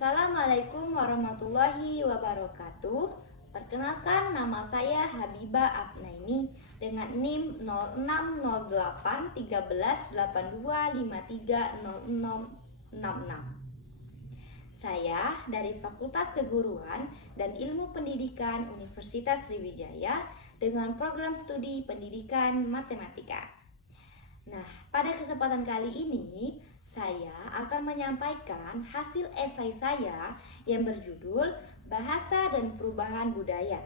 Assalamualaikum warahmatullahi wabarakatuh. Perkenalkan, nama saya Habibah Afnaini dengan NIM 06081382530066. Saya dari Fakultas Keguruan dan Ilmu Pendidikan Universitas Sriwijaya dengan program studi Pendidikan Matematika. Nah, pada kesempatan kali ini saya akan menyampaikan hasil esai saya yang berjudul Bahasa dan Perubahan Budaya.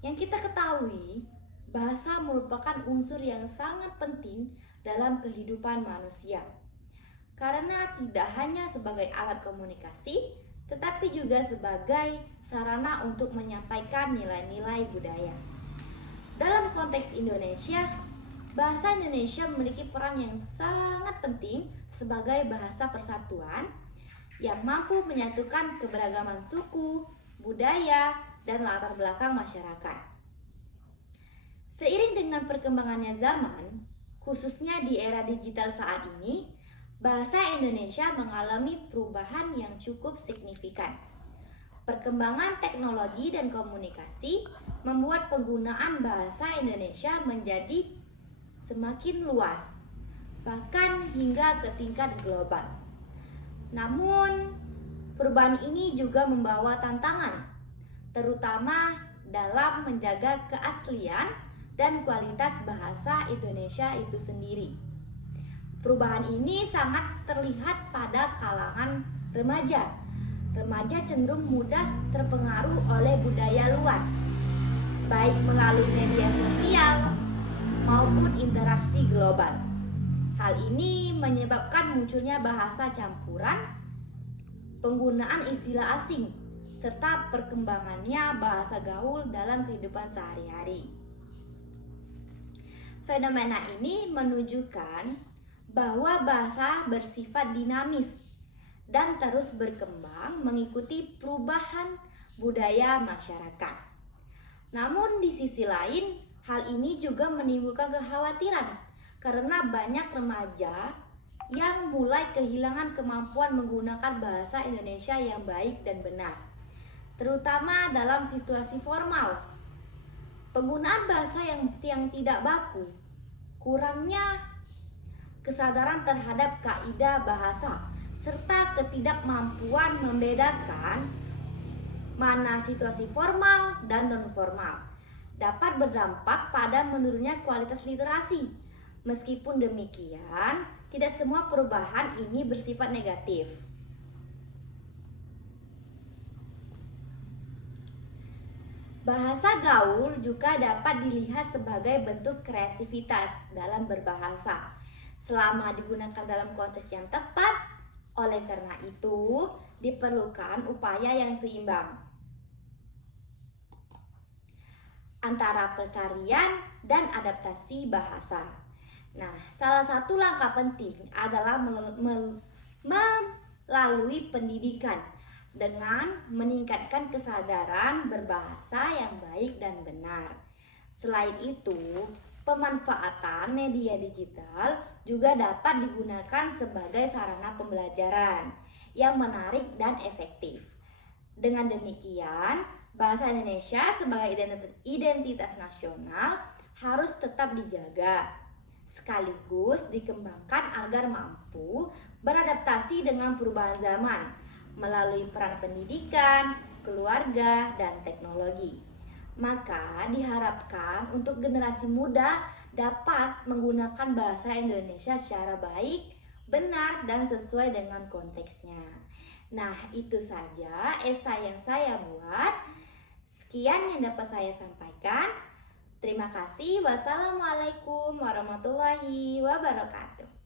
Yang kita ketahui, bahasa merupakan unsur yang sangat penting dalam kehidupan manusia. Karena tidak hanya sebagai alat komunikasi, tetapi juga sebagai sarana untuk menyampaikan nilai-nilai budaya. Dalam konteks Indonesia, bahasa Indonesia memiliki peran yang sangat penting sebagai bahasa persatuan yang mampu menyatukan keberagaman suku, budaya, dan latar belakang masyarakat. Seiring dengan perkembangannya zaman, khususnya di era digital saat ini, bahasa Indonesia mengalami perubahan yang cukup signifikan. Perkembangan teknologi dan komunikasi membuat penggunaan bahasa Indonesia menjadi semakin luas, bahkan hingga ke tingkat global. Namun, perubahan ini juga membawa tantangan, terutama dalam menjaga keaslian dan kualitas bahasa Indonesia itu sendiri. Perubahan ini sangat terlihat pada kalangan remaja. Remaja cenderung mudah terpengaruh oleh budaya luar, baik melalui media sosial maupun interaksi global. Hal ini menyebabkan munculnya bahasa campuran, penggunaan istilah asing, serta perkembangannya bahasa gaul dalam kehidupan sehari-hari. Fenomena ini menunjukkan bahwa bahasa bersifat dinamis dan terus berkembang mengikuti perubahan budaya masyarakat. Namun di sisi lain, hal ini juga menimbulkan kekhawatiran karena banyak remaja yang mulai kehilangan kemampuan menggunakan bahasa Indonesia yang baik dan benar, terutama dalam situasi formal. Penggunaan bahasa yang tidak baku, kurangnya kesadaran terhadap kaidah bahasa, serta ketidakmampuan membedakan mana situasi formal dan non-formal dapat berdampak pada menurunnya kualitas literasi. Meskipun demikian, tidak semua perubahan ini bersifat negatif. Bahasa gaul juga dapat dilihat sebagai bentuk kreativitas dalam berbahasa, selama digunakan dalam konteks yang tepat. Oleh karena itu, diperlukan upaya yang seimbang antara pelestarian dan adaptasi bahasa. Nah, salah satu langkah penting adalah melalui pendidikan dengan meningkatkan kesadaran berbahasa yang baik dan benar. Selain itu, pemanfaatan media digital juga dapat digunakan sebagai sarana pembelajaran yang menarik dan efektif. Dengan demikian, bahasa Indonesia sebagai identitas nasional harus tetap dijaga, sekaligus dikembangkan agar mampu beradaptasi dengan perubahan zaman melalui peran pendidikan, keluarga, dan teknologi. Maka diharapkan untuk generasi muda dapat menggunakan bahasa Indonesia secara baik, benar, dan sesuai dengan konteksnya. Nah, itu saja esai yang saya buat. Sekian yang dapat saya sampaikan. Terima kasih. Wassalamualaikum warahmatullahi wabarakatuh.